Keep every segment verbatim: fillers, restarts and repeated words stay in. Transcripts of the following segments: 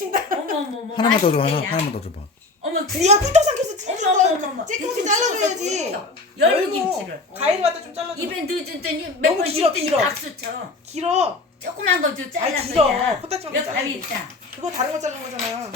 찢긴다. 어머 어머 어머. 하나만 더 줘. 하나, 맛있대, 야. 하나만 더 줘봐. 어머 네가 꿀떡 삼켜서 찢긴 어머 어머 어머. 거 찌끔하게 잘라줘야지. 열무김치를. 가위로 갖다 좀 잘라줘. 입에 넣어줬더니 몇 너무 번 길어, 씹더니 길어. 박수 쳐. 길어. 조그만 거 좀 아이, 잘라서. 길어. 야. 코딱지만 여기 잘라야 가위 돼. 있다. 그거 다른 거 자른 거잖아.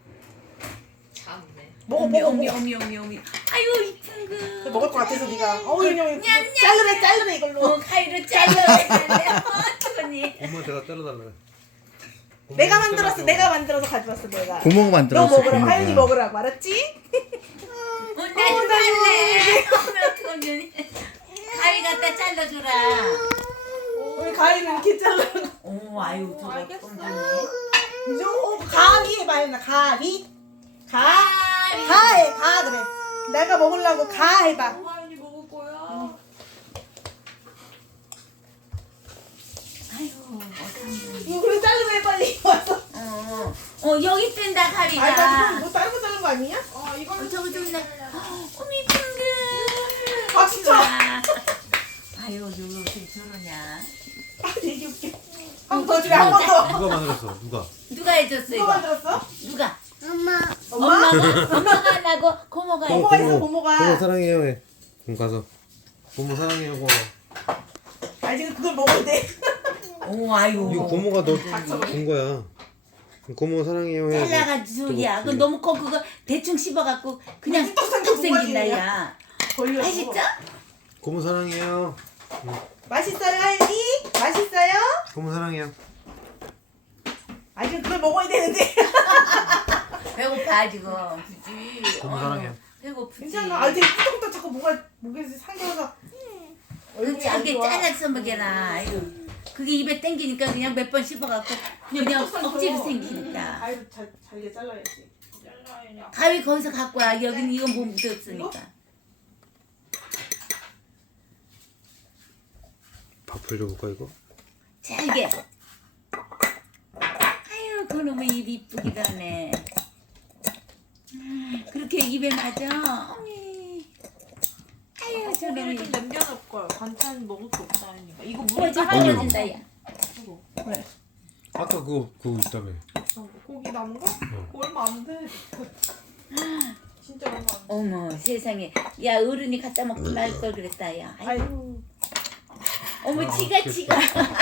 참네. 먹어 어미 먹어 어미 먹어. 어미 어미 어미. 아유 이쁜 거. 그 먹을 것 같아서 네가. 어우 이거 냠냠. 자르래 자르래 이걸로. 어 가위로 잘라야 어 어떡하니. 엄마한테가 자르달래. 내가 만들었어. 내가 만들어서 가져왔어 내가. 고모가 너 만들었어. 먹으라고. 고모가. 하윤이 먹으라고 알았지? 어, 나좀 할래. 어머 어떡하니. 가위 갖다 잘라주라. 우리 가위를 이렇게 잘라. 오 아유 저거 알겠어. 꼼꼼해. 요 가위 해봐 윤아. 가위. 가. 가위. 가해 가 그래. 내가 먹으려고 가 해봐. 하윤이 먹을 거야. 아유 어떡하니. 이거 그래 자르래 빨리 와서. 어, 어 여기 뺀다 아니 가위가. 나 뭐 다른 거 자른 거 아니야? 어 이거는 어, 저거 저기 나. 어머 이쁜 거. 박수 쳐. 아유 누구 어떻게 저러냐. 아 되게 웃겨. 한 번 더 주래 한 번 더. 누가 만들었어? 누가? 누가 해줬어 누가 이거? 만들었어? 누가? 엄마. 엄마가 엄마가 안 하고 고모가 해. 고모가 있어 고모가. 고모 사랑해요 해. 그럼 가서 고모 사랑해요 고모. 아 지금 그걸 먹어야 돼. 오 아유. 이거 고모가 너준 거야. 고모 사랑해요 해. 잘라가지고 야 그거 너무 커 그거 대충 씹어갖고 그냥 뚝뚝 생겨 뚝뚝 생긴다 뭐가 야. 걸려. 맛있죠? 고모 사랑해요. 맛있어요 하윤이? 맛있어요? 고모 사랑해요. 아 지금 그걸 먹어야 되는데. 배고파 지금. 그지? 고모 어, 사랑해요. 배고프지. 괜찮아. 아 되게 뚜껑도 자꾸 뭐가 목에서 상겨서. 그렇지 않게 잘라서 먹여라. 아유. 그게 입에 땡기니까 그냥 몇 번 씹어갖고 그냥 억지로 생기니까. 가위로 잘 잘게 잘라야지. 가위 거기서 갖고 와. 여기는 이건 못 묻었으니까. 밥풀 줘볼까 이거? 잘게. 아유 그놈의 입 이쁘기도 하네. 음, 그렇게 입에 맞아. 어미. 아유 저놈의 고기를 좀 입. 남겨놓을 걸. 반찬 먹을 게 없다 하니까. 이거 어, 물에 저 따라 떨어진다 야. 그래. 아까 그거 그거 있다며. 고기 남은 거? 얼마 안 돼. 진짜 얼마 안 돼. 어머 세상에. 야 어른이 갖다 먹지 말 걸 그랬다 야. 아유. 아이고. 어머 아, 지가 웃겼다. 지가.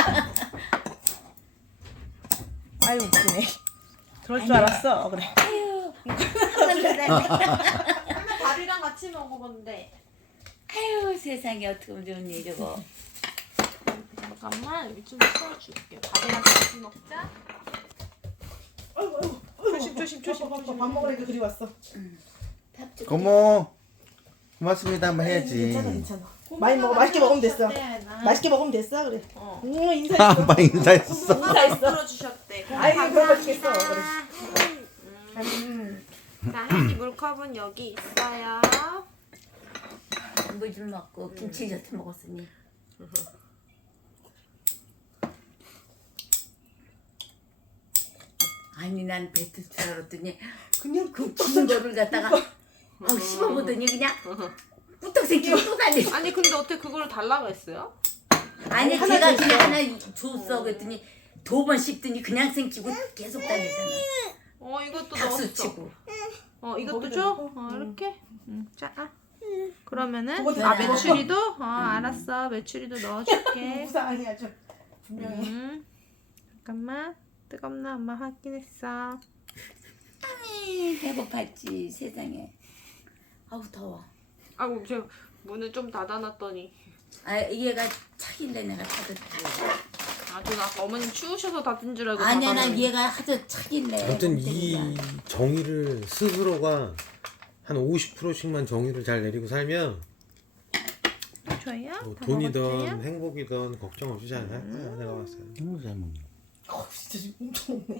아유 웃기네. 그럴 줄 알았어. 어, 그래. 아유. 한번 더 달래. 맨날 밥이랑 같이 먹어본대. 아유 세상에 어떻게 하면 좋니 저거. 잠깐만 여기 좀 풀어줄게. 밥이랑 같이 먹자. 아이고 아이고. 조심, 조심, 조심, 밥, 밥, 조심. 밥 먹으니까 그리 왔어. 밥 좀. 고모 고맙습니다 한번 해야지. 괜찮아 괜찮아. 많이 먹어. 맛있게 먹으면 됐어. 맛있게 먹으면 됐어 그래. 어. 응 인사했어. 아빠 인사했어. 인사했어. 풀어주셨대. 아이고 그런 거 주겠어. 그래. 음. 음. 자, 혜지 물컵은 여기 있어요. 물좀 먹고 김치 젓어 먹었으니. 아니 난 뱉을 줄 알았더니 그냥 그 뚝뚝 긴 거를 갖다가 아 씹어보더니 그냥 뚝뚝 생기고 또 달리. 아니 근데 어떻게 그거를 달라고 했어요? 아니 하나 제가 더 그냥 있어. 하나 줬어 그랬더니 두 번 씹더니 그냥 생기고 계속 달리잖아. 어 이것도 박수 넣었어. 치고. 어 이것도 거기다 줘? 넣고. 어 응. 이렇게? 응. 자 아. 그러면은 그거 아 좀 메추리도? 어 알았어 메추리도 넣어줄게. 무상이 아주 분명히. 음. 잠깐만 뜨겁나 엄마 확인했어. 아니 배고팠지 세상에. 아우 더워. 아이고 저 문을 좀 닫아놨더니 아 얘가 차길래 내가 닫았지. 아주 아까 어머님 추우셔서 닫은 줄 알고 아니야 난 닫았는데. 얘가 하도 차길래. 아무튼 이 깜짝이야. 정의를 스스로가 한 오십 퍼센트씩만 정의를 잘 내리고 살면 줘요? 뭐 다 돈이든 먹었어요? 행복이든 걱정 없이 잘 살 거야 내가 봤을 때. 너무 잘 먹네. 어 진짜 지금 엄청 먹네.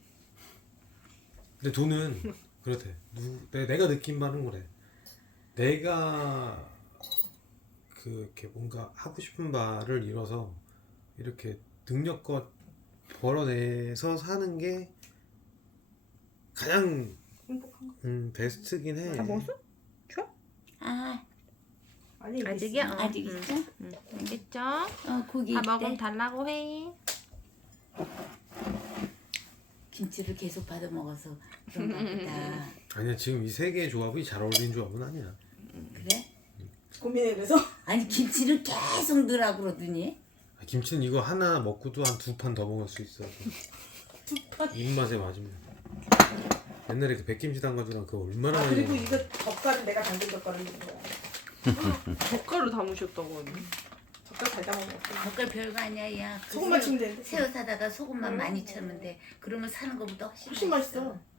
근데 돈은 그렇대. 누, 내, 내가 느낀 바는 그래. 내가 그 이렇게 뭔가 하고 싶은 바를 이뤄서 이렇게 능력껏 벌어내서 사는 게 가장 행복한 거. 음, 베스트긴 해. 다 먹었어? 아 아니 여기 아직이요? 있어. 아직 응. 있어? 응. 알겠죠? 어 고기 다 있대. 먹으면 달라고 해. 김치를 계속 받아 먹어서 그런가 보다. 아니야 지금 이 세 개의 조합이 잘 어울리는 조합은 아니야. 그래? 고민해 그래서. 아니 김치를 계속 넣으라 그러더니. 김치는 이거 하나 먹고도 한 두 판 더 먹을 수 있어. 두 판. 입맛에 맞으면. 옛날에 그 백김치 담가주랑 그거 얼마나 아 많이 그리고 먹었어. 이거 젓갈은 내가 담근 젓갈을 넣은 거야. 젓갈을 담으셨다고 언니. 젓갈 잘 담아 먹었어. 젓갈 별거 아니야 야. 그 소금만 새우- 치면 되는데. 새우 사다가 소금만 많이 쳐면 돼. 그러면 사는 것보다 훨씬, 훨씬 맛있어.